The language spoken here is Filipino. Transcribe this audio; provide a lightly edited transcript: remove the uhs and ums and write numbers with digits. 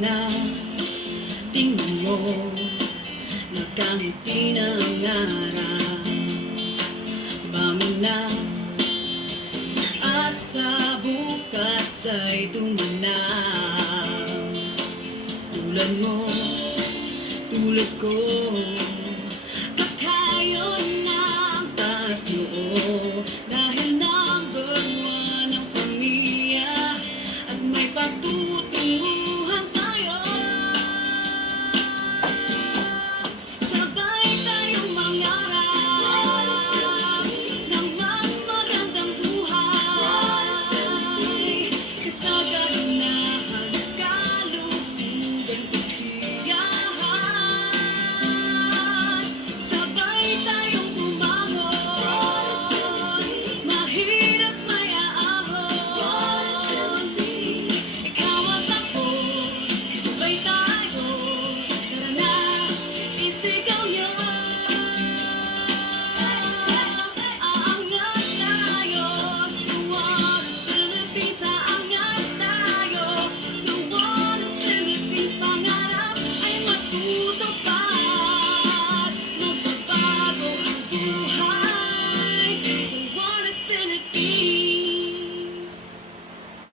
na, tingnan mo, nakangiti ng araw. Bangon na, at sa bukas ay tumanaw. Tulad mo, tulad ko, kakayon ng taas noo.